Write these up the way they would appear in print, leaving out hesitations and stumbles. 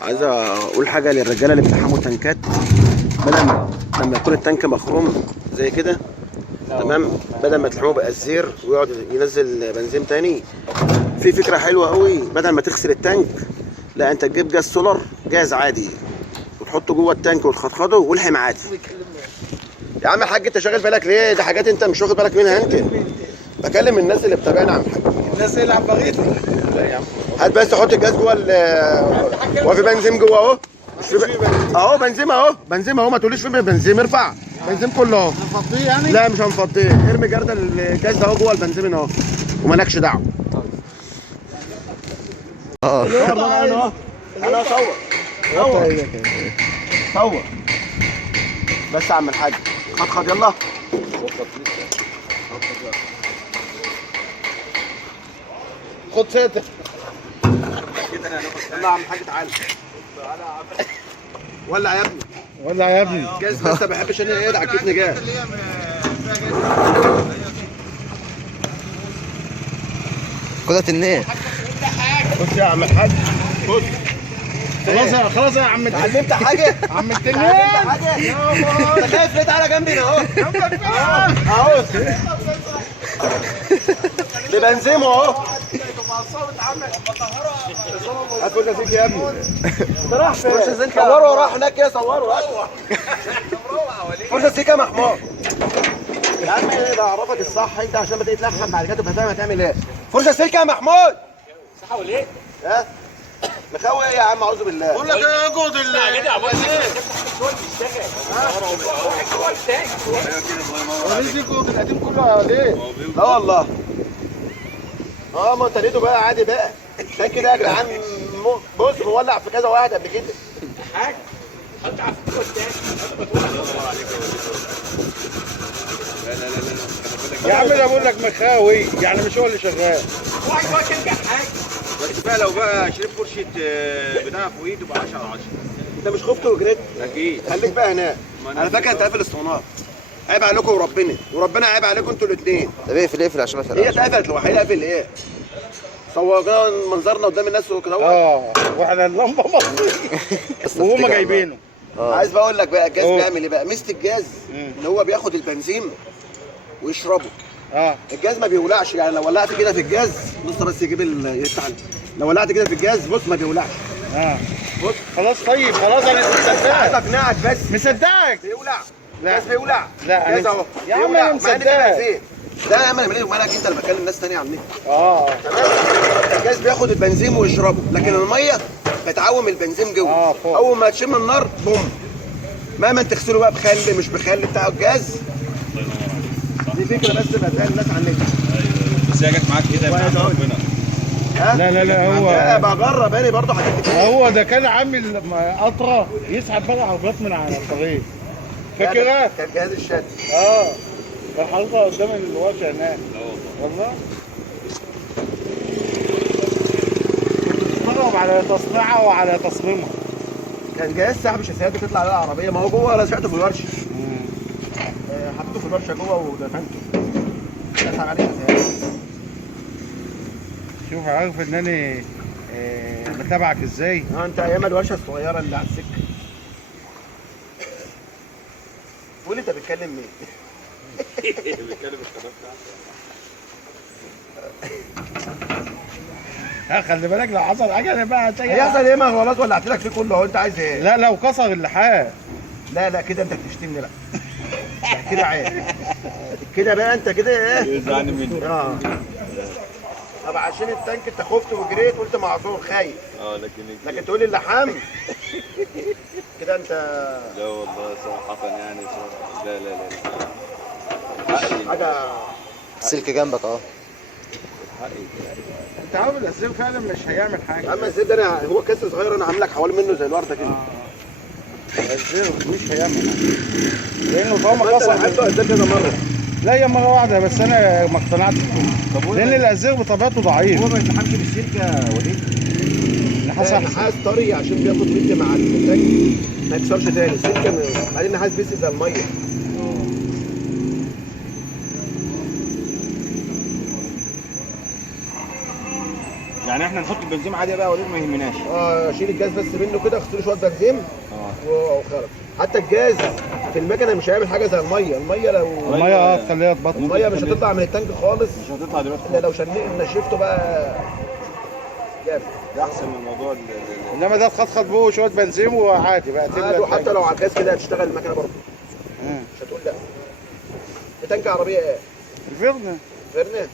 عايز اقول حاجه للرجاله اللي بيلحموا تنكات. بدل لما يكون التانك مخروم زي كده، تمام، بدل ما تلحمه بقزير ويقعد ينزل بنزين تاني، في فكره حلوه قوي. بدل ما تغسل التانك، لا، انت تجيب جاز سولار، جاز عادي، وتحطه جوه التانك وتخضخضه والحم عادي. يا عم الحاج انت شاغل بالك ليه؟ دي حاجات انت مش واخد بالك منها انت. بكلم الناس اللي بتابعنا يا عم الحاج. الناس اللي عم بغيط. لا يا عم، هات بس تحط الجاز جوه هو في بنزين جوه اهو. اهو بنزين اهو، بنزين اهو، ما تقوليش في بنزين، ارفع بنزين كله اهو. نفضيه يعني؟ لا مش هنفضيه، ارمي جردل الجاز ده اهو جوه البنزين اهو ومالكش دعوه. انا صور صور بس يا عم الحاج، خد يلا. خد ساتر. يلا يا عم الحاج تعالى. ولع يا ابني. ولع يا ابني. جاز بس ما بحبش انا ايه عكتني جاز. خدت النية. بص يا عم الحاج، بص. خلاص يا عم. اتعلمت حاجه؟ عم التنين. اتعلمت حاجه؟ انت خايف ليه؟ تعالى جنبي هنا اهو. اهو ببنزيمه اهو. هات فرشة سيك يا ابني. راح فين؟ صوروا راح هناك كده، صوروا. فرشة سيك يا محمود. يا عم ايه بعرفك الصح انت عشان ما تتلحم بعد كده تبقى فاهم هتعمل ايه. فرشة سيك يا محمود. صح ولا ايه؟ ها؟ مخوي ايه يا عم؟ اعوذ بالله. بقول لك ايه جهد كده عبال ايه؟ وليه جهد القديم كله ليه؟ لا والله. ما انت لقيته بقى عادي بقى. عشان كده يا جدعان بص مولع في كذا واحد قبل كده. حاجه حط على الفوق يا عم انا بقول لك مخاوي يعني مش هو اللي شغال. واحد تنجح حاجه. بس بقى لو بقى شريف فرشه بتاع فوقيه تبقى 10 على 10. انت مش خفت وجريت؟ اكيد. خليك بقى هناك. انا فاكر انت قافل الصناعه. عيب عليكم وربنا عيب عليكم انتوا الاثنين. طب اقفل عشان هي اتقفلت لوحدها. قافل ايه؟ صورنا منظرنا قدام الناس وكده. واحنا اللمبه مصري وهم جايبينه. عايز بقول لك بقى الجاز بيعمل ايه بقى؟ ميزه الجاز ان هو بياخد البنزين ويشربه. الجاز ما بيولعش، يعني لو ولعت كده في الجاز، بص بس يجيب يفتح. لو ولعت كده في الجاز بص ما بيولعش. بص خلاص طيب خلاص انا مصدقك. عايز اقنعك بس. مصدقك. بيولع. لا. الجاز بيولع. لا الجاز اهو يا عم انا مصدقك. لا يا عم انا مالك انت لما بكلم ناس ثانيه على النت. تمام. الجاز بياخد البنزين ويشربه، لكن الميه بتعوم البنزين جوه. اول ما تشم النار بوم. مهما تغسله بقى بخل مش بخل بتاع الجاز. دي فكره بس بتلاقي الناس على النت. بس هي جت معاك كده يا ربنا. لا هو بجرب انا برضه حاجات كتير. هو ده كان عامل قطره يسحب بقى عربيات من على الطريق. فاكرها؟ كان جهاز الشد. كان حاططها قدام الورشه هناك. والله بتتفرج على تصنيعها وعلى تصميمها. كان جهاز سحب شاسيات بتطلع على العربيه، ما هو جوه ولا سمعته في الورشه. حطيته في الورشه جوه ودفنته. اسحب عليه شاسيات. شوف عارف ان انا بتابعك ازاي؟ انت ايام الورشه الصغيره اللي على السكه. قول انت بتكلم مين؟ بيتكلم الشباب بتاعك. خلي بالك لو حصل حاجه انا بقى هيحصل ايه؟ ما خلاص ولعت لك فيه كله اهو. انت عايز ايه؟ لا لو كسر اللحاف. لا كده انت بتشتمني بقى. كده عيب. كده بقى انت كده ايه؟ يزعلني مني. طب عشان التانك انت خفت وجريت قلت معذور خايف. لكن تقول لي اللحام كده انت. لا والله صراحة يعني لا حاجه. السلك جنبك اهو. انت عارف الاسلام فعلا مش هيعمل حاجه. يا عم الزيت ده هو كسر صغير، انا عامل لك حوالي منه زي الورده كده. الزيت مش هيعمل حاجه لانه طالما كسر. انا حطيته الزيت كذا مره. لا هي مره واحده بس انا ما اقتنعتش بيه. لان الازاز بطبيعته ضعيف. هو ما يتلحمش بالسلك يا وليد. النحاس النحاس طري عشان بياخد مد مع التانك ما يكسرش تاني. السلك بعدين النحاس بيسقي زي الميه. يعني احنا نحط البنزين عادي بقى وليه ما يهمناش. شيل الجاز بس منه كده، اغسله شويه بنزين وخلاص. حتى الجاز في المكنه مش هيعمل حاجه زي الميه. الميه لو الميه تخليها تبطل. الميه مش هتطلع من التانك خالص، مش هتطلع دلوقتي الا لو نشفته بقى جامد. ده احسن من موضوع انما ده تخطخط بيه شويه بنزين وعادي بقى تملى عادي، وحتى التانك. لو على الجاز كده هتشتغل المكنه برضه، مش هتقول لا. دي تانك عربيه ايه؟ الفرن. فيرنا.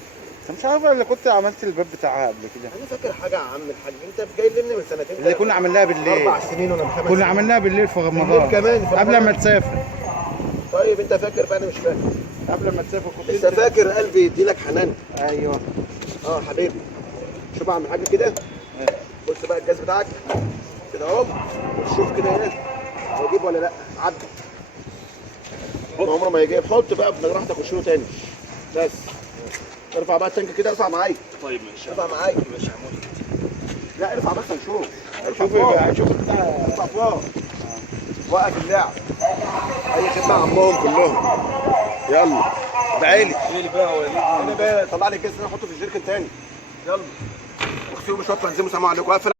انت مش عارف اللي كنت عملت الباب بتاعها قبل كده؟ انا فاكر حاجه يا عم الحاج، انت جاي لنا من سنتين اللي كنا عملناها بالليل. 4 سنين ولا 5 كنا سنين. عملناها بالليل في رمضان. بالليل كمان في قبل رمضان. ما تسافر. طيب انت فاكر بقى؟ انا مش فاكر. قبل ما تسافر كنت لسه فاكر قلبي يديلك حنان. ايوه. حبيبي. شوف اعمل حاجه كده. بص بقى الجاز بتاعك كده اهو، وشوف كده ايه هيجيب ولا لا. عدي عمره ما يجيب. حط بقى براحتك وشيله تاني بس. ارفع بقى التانك كده، ارفع معايا. طيب ماشي. ارفع معايا. ماشي يا عمود. لا ارفع بس نشوف. شوف بقى، شوف ارفع فوق. وقف اللعب. اي خدمه عمهم كلهم. يلا بعيلي. ايه بقى هو انا بقى طلع لي الجاز ده احطه في الجيركن تاني. يلا اغسلوا بشويه بنزين وسلام عليكم.